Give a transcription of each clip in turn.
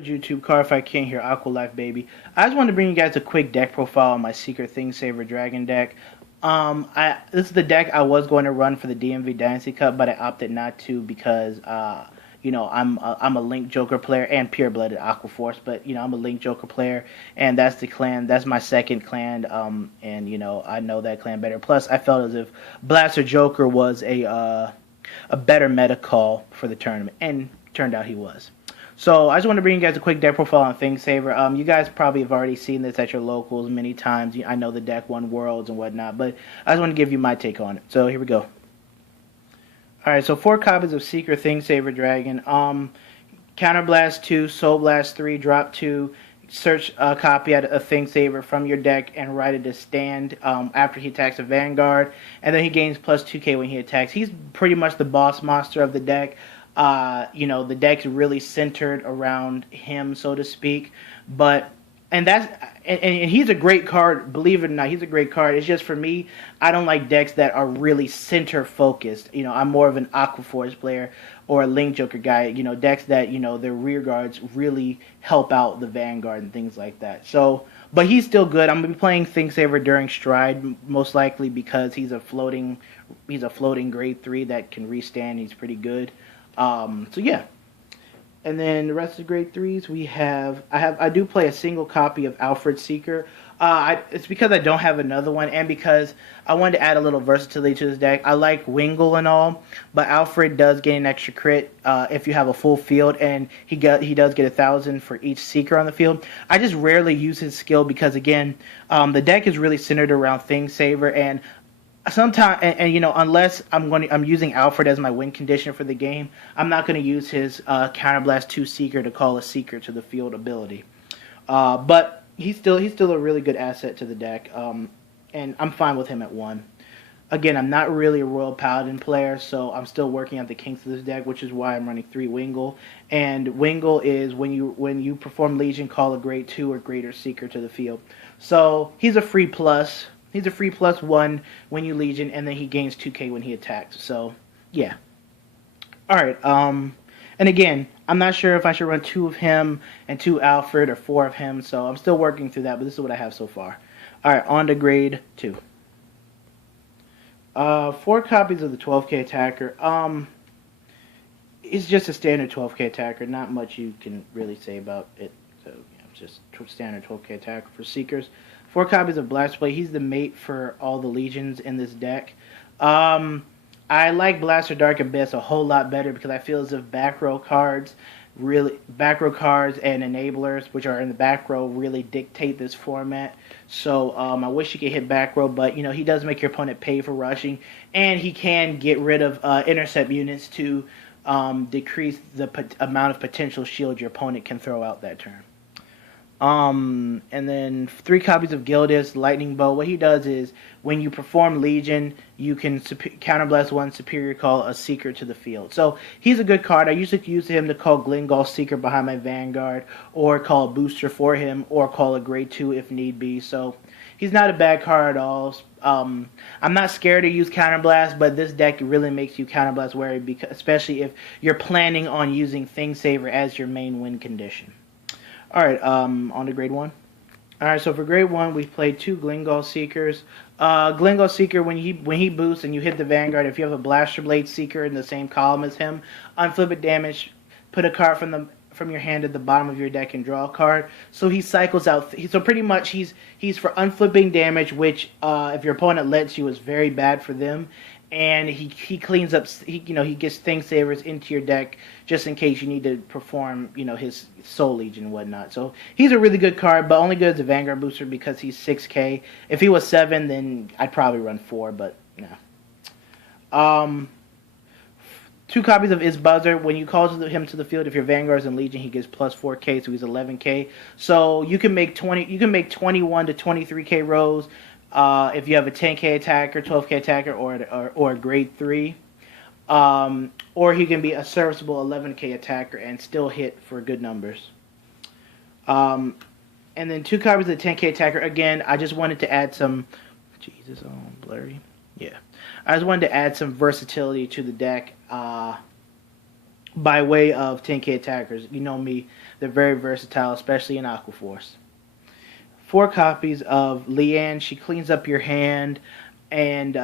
YouTube car if I can't hear Aqua Life baby. I just wanted to bring you guys a quick deck profile on my Secret Thing Saver Dragon deck. This is the deck I was going to run for the DMV Dynasty Cup, but I opted not to because I'm a Link Joker player and pure blooded Aqua Force, but I'm a Link Joker player and that's the clan. That's my second clan. And I know that clan better. Plus, I felt as if Blaster Joker was a better meta call for the tournament, and turned out he was. So I just want to bring you guys a quick deck profile on Thing Saver. You guys probably have already seen this at your locals many times. I know the deck won Worlds and whatnot, but I just want to give you my take on it. So here we go. Alright, so 4 copies of Secret Thing Saver Dragon. Counterblast 2, Soul Blast 3, drop 2. Search a copy of Thing Saver from your deck and write it to stand after he attacks a Vanguard. And then he gains plus 2k when he attacks. He's pretty much the boss monster of the deck. The deck's really centered around him, so to speak. And he's a great card, believe it or not, he's a great card. It's just for me, I don't like decks that are really center focused. I'm more of an Aqua Force player or a Link Joker guy. Decks that, their rear guards really help out the Vanguard and things like that. So, but he's still good. I'm gonna be playing Thing Saver during Stride, most likely because he's a floating grade 3 that can restand. He's pretty good. So yeah. And then the rest of the grade 3s I do play a single copy of Alfred Seeker. It's because I don't have another one, and because I wanted to add a little versatility to this deck. I like Wingle and all, but Alfred does gain an extra crit if you have a full field, and he does get 1,000 for each Seeker on the field. I just rarely use his skill because again, the deck is really centered around Thing Saver, and sometimes, unless I'm using Alfred as my win condition for the game, I'm not going to use his Counterblast 2 Seeker to call a Seeker to the field ability. But he's still a really good asset to the deck, and I'm fine with him at 1. Again, I'm not really a Royal Paladin player, so I'm still working out the kinks of this deck, which is why I'm running 3 Wingle. And Wingle is when you perform Legion, call a grade 2 or greater Seeker to the field. So he's a free plus. He's a free +1 when you Legion, and then he gains 2k when he attacks. So, yeah. Alright, and again, I'm not sure if I should run 2 of him and 2 Alfred or 4 of him, so I'm still working through that, but this is what I have so far. Alright, on to grade 2. 4 copies of the 12k attacker. It's just a standard 12k attacker, not much you can really say about it. So, just standard 12k attacker for Seekers. 4 copies of Blast Blade. He's the mate for all the Legions in this deck. I like Blaster Dark Abyss a whole lot better because I feel as if back row cards and enablers, which are in the back row, really dictate this format. So I wish he could hit back row, but he does make your opponent pay for rushing, and he can get rid of intercept units to decrease the amount of potential shield your opponent can throw out that turn. And then 3 copies of Gildas Lightning Bow. What he does is when you perform Legion, you can counterblast 1 Superior Call a Seeker to the field. So he's a good card. I usually use him to call Glingol Seeker behind my Vanguard, or call a booster for him, or call a grade 2 if need be. So he's not a bad card at all. I'm not scared to use Counterblast, but this deck really makes you Counterblast wary, because, especially if you're planning on using Thing Saver as your main win condition. Alright, on to grade 1. Alright, so for grade 1, we've played 2 Glingol Seekers. Glingol Seeker, when he boosts and you hit the Vanguard, if you have a Blaster Blade Seeker in the same column as him, unflip it damage, put a card from your hand at the bottom of your deck and draw a card. So he cycles out. So pretty much he's for unflipping damage, which if your opponent lets you is very bad for them. And he cleans up, he gets Thing Savers into your deck just in case you need to perform, his Soul Legion and whatnot. So he's a really good card, but only good as a Vanguard booster because he's 6k. If he was 7, then I'd probably run 4, but no. 2 copies of Is Buzzer. When you call him to the field, if your Vanguard's in Legion, he gets plus 4k, so he's 11k. So you can make 21 to 23k rolls. If you have a 10k attacker, 12k attacker, or a grade 3, or he can be a serviceable 11k attacker and still hit for good numbers. And then 2 copies of the 10k attacker. Again, I just wanted to add some. Jesus, oh, blurry. Yeah, I just wanted to add some versatility to the deck. by way of 10k attackers. You know me, they're very versatile, especially in Aquaforce. 4 copies of Leanne. She cleans up your hand, and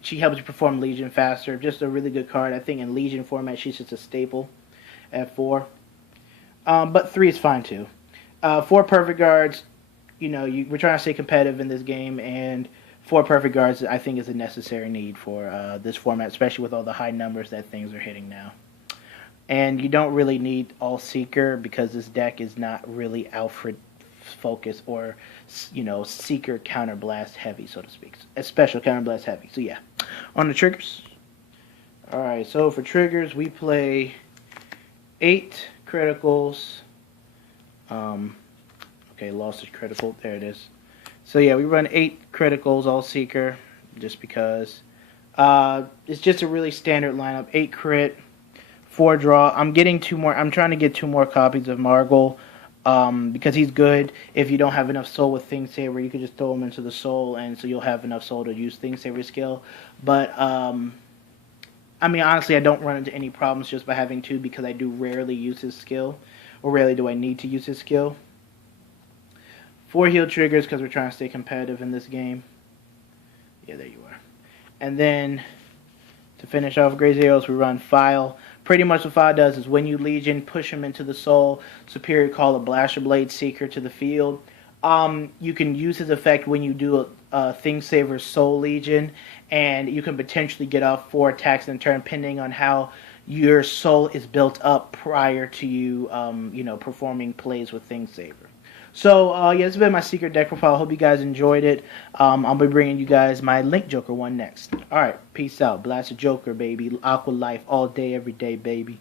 she helps you perform Legion faster. Just a really good card. I think in Legion format, she's just a staple at 4. But 3 is fine too. 4 perfect guards. You know, we're trying to stay competitive in this game, and 4 perfect guards I think is a necessary need for this format, especially with all the high numbers that things are hitting now. And you don't really need all Seeker because this deck is not really Alfred focus or, you know, Seeker counterblast heavy, so to speak. A special counterblast heavy. So yeah, on the triggers. Alright, so for triggers we play 8 criticals. Okay, lost a critical. There it is. So yeah, we run 8 criticals, all Seeker, just because. It's just a really standard lineup. 8 crit, 4 draw. I'm getting 2 more. I'm trying to get 2 more copies of Margol. Because he's good. If you don't have enough soul with Thing Saver, you can just throw him into the soul, and so you'll have enough soul to use Thing Saver skill. But I mean, honestly, I don't run into any problems just by having 2 because I do rarely use his skill, or rarely do I need to use his skill. 4 heal triggers because we're trying to stay competitive in this game. Yeah, there you are. And then to finish off Grazios, we run File. Pretty much what File does is when you Legion, push him into the soul, Superior Call a Blaster Blade Seeker to the field. You can use his effect when you do a Thing Saver Soul Legion, and you can potentially get off 4 attacks in turn, depending on how your soul is built up prior to you, you know, performing plays with Thing Saver. So, yeah, this has been my secret deck profile. I hope you guys enjoyed it. I'll be bringing you guys my Link Joker one next. Alright, peace out. Blast a Joker, baby. Aqua Life all day, every day, baby.